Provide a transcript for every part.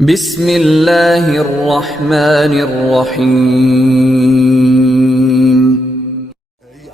बिस्मिल्लाहिर्रहमानिर्रहीम।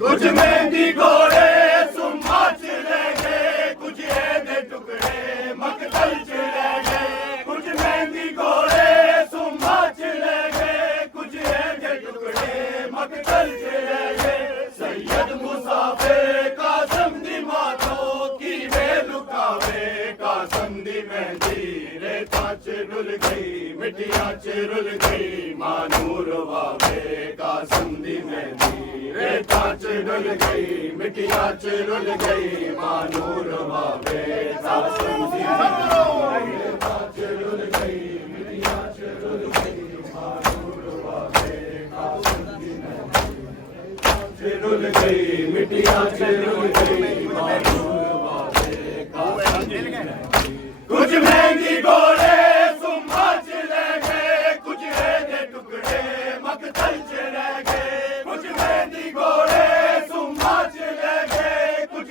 कुछ मेहंदी घोड़े सुम्मा च रह गए, कुछ दे टुकड़े मकतल च रह गए। कुछ मेहंदी घोड़े सुम्मा च रह गए, कुछ दे टुकड़े मकतल च रह गए। सैयद मुसाफिर कासम दी मातो की वे लुकावे, कासम दी मेहंदी रेता च रुल गई, मिट्टियां च रुल गई, मानूर वावे। कासम दी मेहंदी रेता च रुल गई, मिट्टियां च रुल गई, मानूर वावे। कासम दी मेहंदी रेता च रुल गई, मिट्टियां च रुल गई, मानूर वावे। कासम दी मेहंदी रेता च रुल गई, मिट्टियां च रुल गई, मानूर वावे। कासम दी मेहंदी कुछ मेहंदी घोड़े सुम्मा च रह गए, कुछ दे टुकड़े मकतल च रह गए। कुछ मेहंदी घोड़े सुम्मा च रह गए, कुछ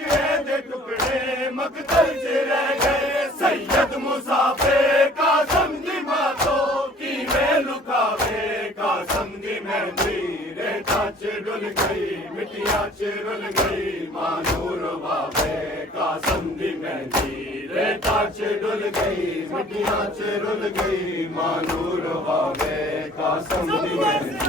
दे टुकड़े मकतल च रह गए। सैयद मुसाफिर कासम दी मातो की वे लुकावे, कासम दी मेहंदी रेता च रुल गई, मिट्टियां च रुल गई, मानूर वावे। कासम दी मेहंदी रेता च रुल गई, मिट्टियां च रुल गई, मानूर वावे। कासम दी मेहंदी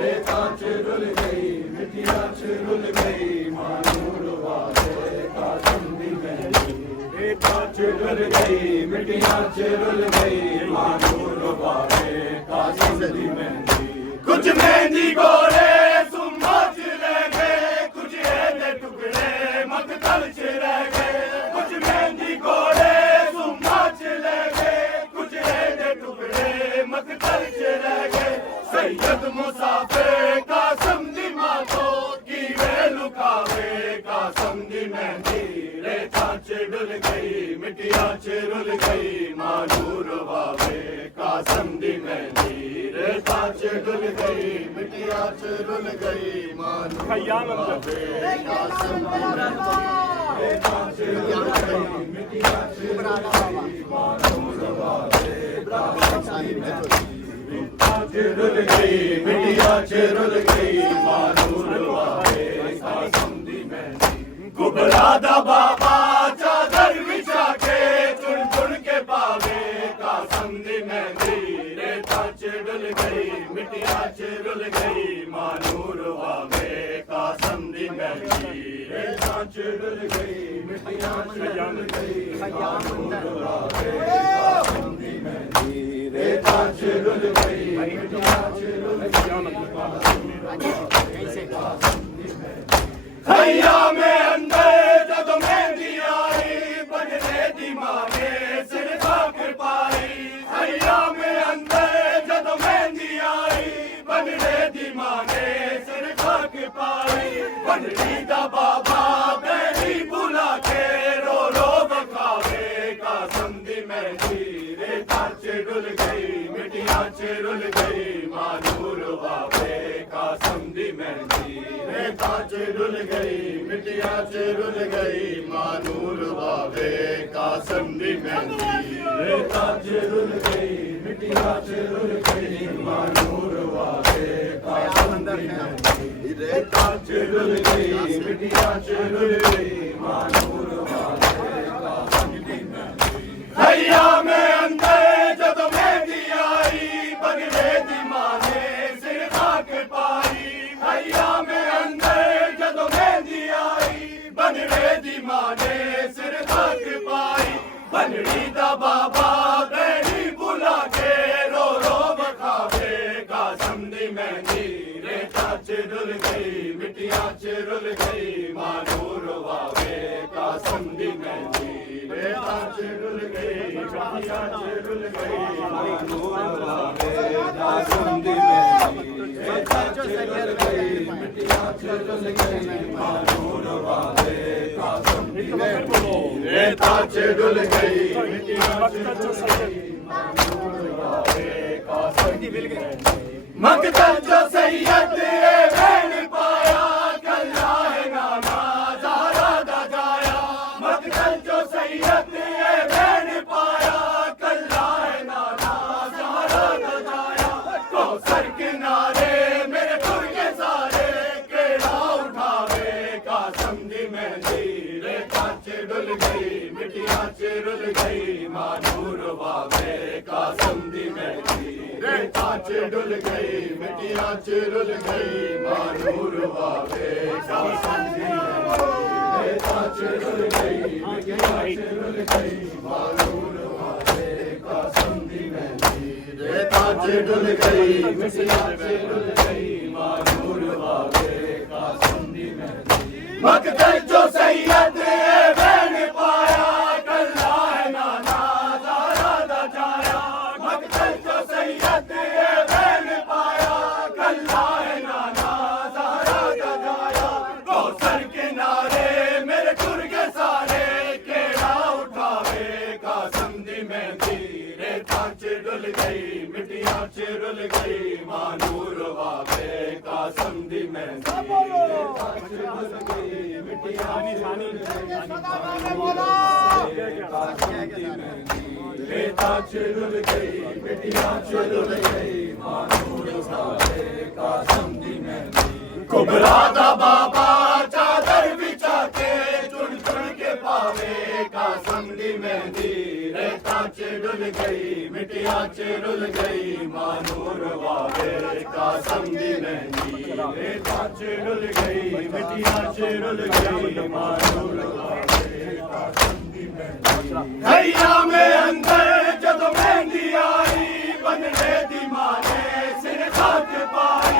रेता च रुल गई, मिट्टियां च रुल गई, मानूर वावे। कासम दी मेहंदी रेता च रुल गई, मिट्टियां च रुल गई, मानूर वावे। कासम दी मेहंदी कुछ मेहंदी घोड़े सुम्मा च रह गए, कुछ दे टुकड़े मकतल च रह गए। कुछ मेहंदी घोड़े सुम्मा च रह गए, कुछ दे टुकड़े मकतल च रह गए। सैयद मुसाफिर कासम दी मातो की वे लुकावे, कासम दी मेहंदी रेता च डुल गई, मिट्टियां च रुल गई, मानूर वावे। कासम दी मेहंदी रेता च डुल गई, मिट्टियां च रुल गई, मानूर वावे। कासम दी मेहंदी रेता च रुल गई, मिट्टियां च रुल गई, मानूर वावे। कासम दी मेहंदी रेता च रुल गई, मिट्टियां च रुल गई, मानूर वावे। कासम दी मेहंदी कुबरा दा बाबा चादर बिछा के चुन चुन के पावे। कासम दी मेहंदी रेता च डुल गई, मिट्टियां च रुल गई, मानूर वावे। कासम दी मेहंदी रेता च डुल गई, मिट्टियां च रुल गई, मानूर वावे। कासम दी मेहंदी रेता च रुल गई, मिट्टियां च रुल गई। हैया में अंदर जब मेहंदी आई, बनने दी मां ने सिर खाक पाई। हैया में अंदर जब मेहंदी आई, बनने दी मां ने सिर खाक पाई। बननी दा बाबा बैरी बुला के रो रो बखावे। कासम दी मेहंदी रेता च डुल गई, मिट्टियां च रुल गई, मानूर वावे। कासम दी मेहंदी रेता च डुल गई, मिट्टियां च रुल गई, मानूर वावे। कासम दी मेहंदी रेता च रुल गई, मिट्टियां च रुल गई, मानूर वावे। कासम दी मेहंदी रेता च रुल गई, मिट्टियां च रुल गई, मानूर वावे। कासम दी मेहंदी हैया में अंदर जब मेहंदी आई, बनने दी मां ने सिर खाक पाई। हैया में अंदर जब मेहंदी आई, बनने दी मां ने सिर खाक पाई। बननी दा बाबा बैरी बुला के रो रो बखावे। कासम दी मेहंदी रेता च रुल गई, मिट्टियां च रुल गई, मानूर वावे। कासम दी मेहंदी रेता च रुल गई, मिट्टियां च रुल गई, मानूर वावे। कासम दी मेहंदी रेता च रुल गई, मिट्टियां च रुल गई, मानूर वावे। कासम दी मेहंदी रेता च डुल गई, मिट्टियां च रुल गई, मानूर वावे। कासम दी मेहंदी मकतल जो सैयद बहन पाया, कल्ला है नाना ज़हरा दा जाया। मकतल जो सैयद बहन पाया, कल्ला है नाना ज़हरा दा जाया। कौसर किनारे मेरे पुर के सारे केड़ा उठावे। मानूर वावे कासम दी मेहंदी रेता च डुल गई मिट्टियां च रुल गई मानूर वावे कासम दी मेहंदी रेता च डुल गई मिट्टियां च रुल गई मानूर वावे कासम दी मेहंदी रेता च डुल गई मिट्टियां च रुल गई मानूर वावे कासम दी मेहंदी मकतल जो सैयद बहन पाया कल्ला है नाना ज़हरा दा जाया मकतल जो सैयद बहन पाया कल्ला है नाना ज़हरा दा जाया कौसर के नारे मेरे कुर्गे सारे केड़ा उठावे कासम दी मेहंदी रेता च डुल गई मिट्टियां च रुल गई मानूर वावे कासम दी मेहंदी रेता च डुल गई रेता च रुल गई मिट्टियां च रुल गई मानूर वावे कासम दी मेहंदी कुबरा दा बाबा चादर बिछा के चुन चुन के पावे कासम दी मेहंदी रेता च डुल गई मिट्टियां च रुल गई मानूर वावे कासम दी मेहंदी रेता च डुल गई मिट्टियां च रुल गई मानूर वावे कासम दी मेहंदी हैया में अंदर जदों मेहंदी आई बनने दी माने सिर खाक पाई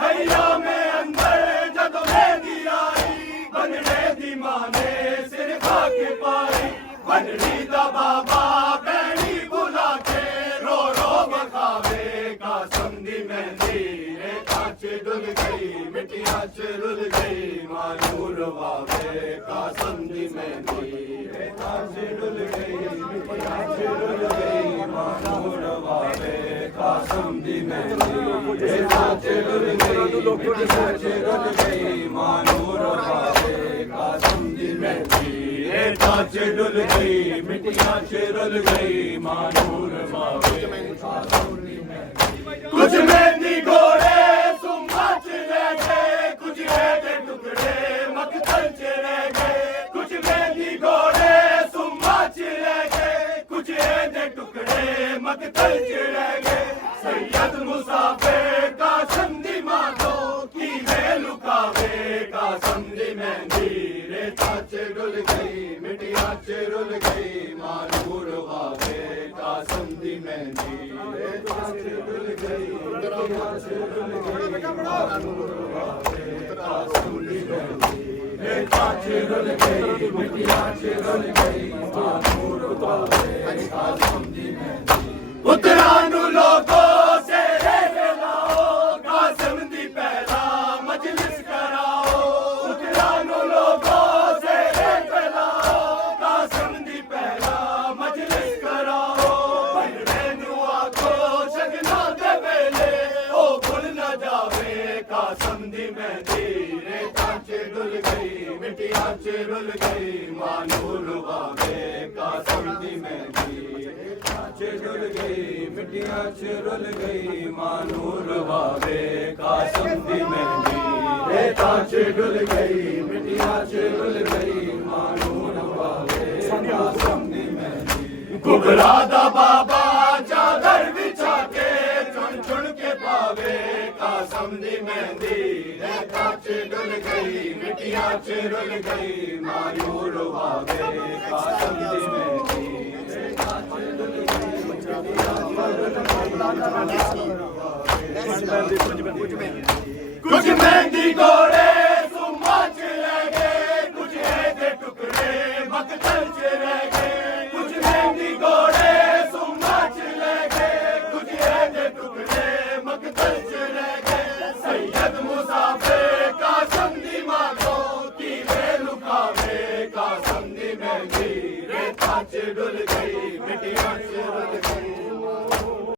हैया में अंदर जदों मेहंदी आई बनने दी माने सिर खाक पाई बननी दा बाबा बैणी बुला के रो रो बखावे कासम दी मेहंदी रेता च डुल गई मिट्टियां च रुल गई मानूर वावे कासम दी मेहंदी रेता च डुल गई मिट्टियां च रुल गई मानूर वावे कासम दी मेहंदी रेता च डुल गई मिट्टियां च रुल गई मानूर वावे कासम दी मेहंदी रेता च डुल गई मिट्टियां च रुल गई मानूर वावे कासम दी मेहंदी कुछ मेहंदी घोड़े सुम्मा च रह गए कुछ दे टुकड़े मकतल च रह गए कुछ मेहंदी घोड़े सुम्मा च रह गए कुछ दे टुकड़े मकतल च रह गए सैयद मुसाफिर कासम दी मातो की वे लुकावे कासम दी मेहंदी रेता च डुल गई मिट्टियां च रुल गई मानूर वावे कासम दी मेहंदी रेता च डुल गई मिट्टियां च रुल गई मानूर वावे कासम दी मेहंदी रेता च रुल गई मिट्टियां च रुल गई मानूर वावे कासम दी मेहंदी पुत्रानु लोगो से लाओ कासम दी पहला मजलिस कराओ पुत्रानु लोगो से लाओ कासम दी पहला मजलिस कराओ बनने नु आखो शगना दे वेले ओ भुल न जावे कासम दी मेहंदी रेता च डुल गई मिट्टियां च रुल गई मानूर वावे कासम दी मेहंदी रेता च डुल गई मिट्टियां च रुल गई मानूर वावे कासम दी मेहंदी रेता च डुल गई मिट्टियां च रुल गई मानूर वावे कासम दी मेहंदी कुबरा दा बाबा चादर बिछा के चुन चुन के पावे कासम दी मेहंदी रेता च डुल गई मिट्टियां च रुल गई मानूर वावे कासम दी मेहंदी रेता च डुल गई कुछ मेहंदी घोड़े सुम्मा च रह गए कुछ दे टुकड़े मकतल